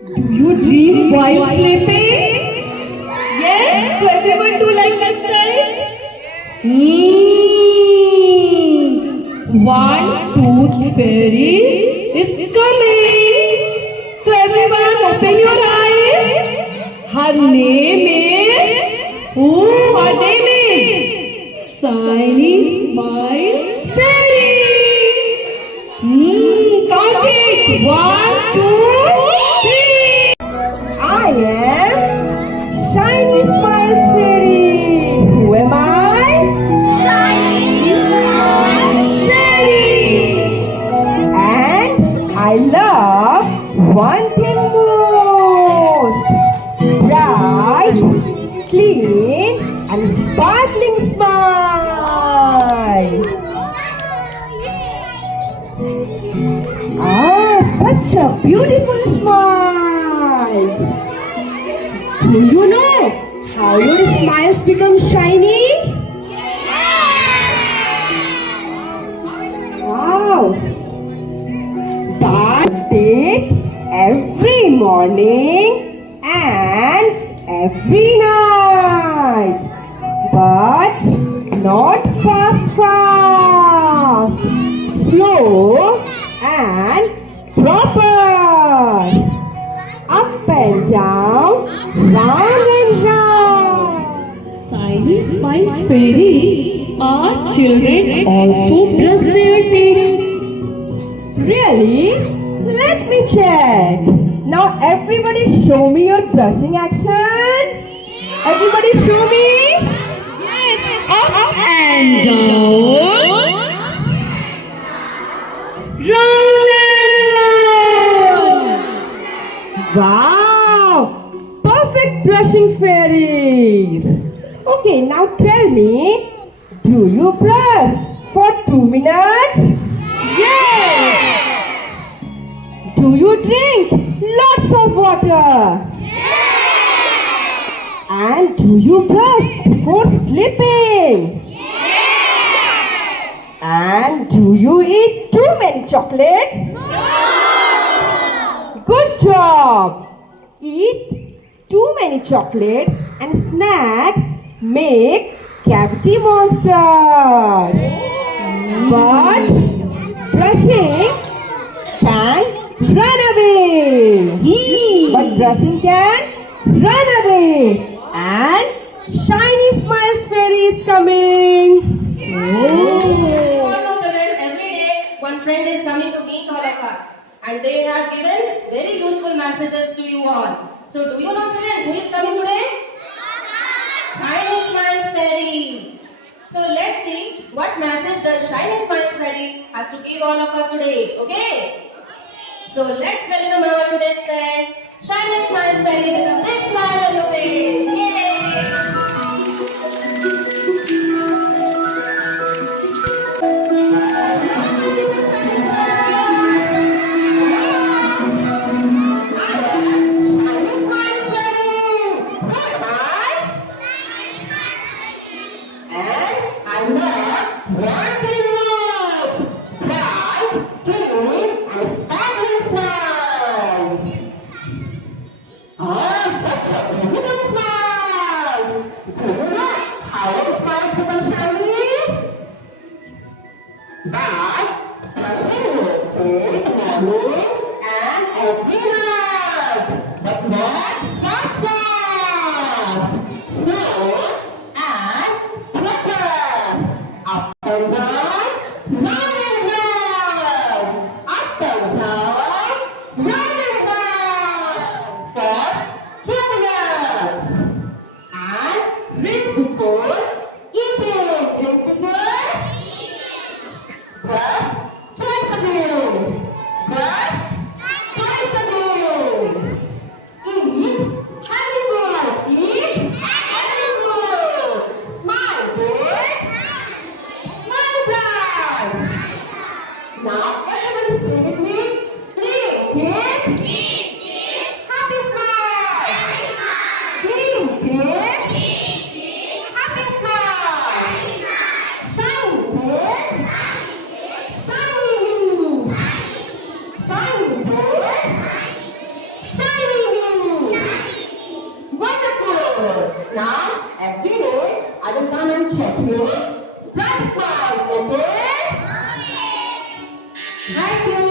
Do you dream while sleeping? Yes, so everyone do like this time? One tooth fairy is coming. So everyone open your eyes. Her name is, her name is Shiny Smile Fairy. Count it. 1, 2, 3. I am Shiny Smile Fairy. Who am I? Shiny Smile Fairy. And I love one thing most. Bright, clean and sparkling smile. Such a beautiful smile. Do you know how your smiles become shiny? Wow! But it every morning and every night. But not fast. Slow and proper. Up and down, round and round. Shiny Smiles Fairy, our children also brush their teeth. Really? Let me check. Now everybody show me your brushing action. Everybody show me. Yes, up and down. Round and round. Wow! Perfect brushing fairies. Okay, now tell me, do you brush for 2 minutes? Yes! Do you drink lots of water? Yes! And do you brush before sleeping? Yes! And do you eat too many chocolates? No! Good job! Eat too many chocolates and snacks make cavity monsters. But brushing can run away. But brushing can run away. And Shiny Smiles Fairy is coming. Children, every day one friend is coming to meet all of us. And they have given very useful messages to you all. So do you know, children, who is coming today? Shiny Smiles Fairy. So let's see what message does Shiny Smiles Fairy has to give all of us today. Okay? So let's welcome our today's friend, Shiny Smiles Fairy, with a big smile on your face. Yay! Shiny! every day I will come and check your bright smile, okay? Thank you.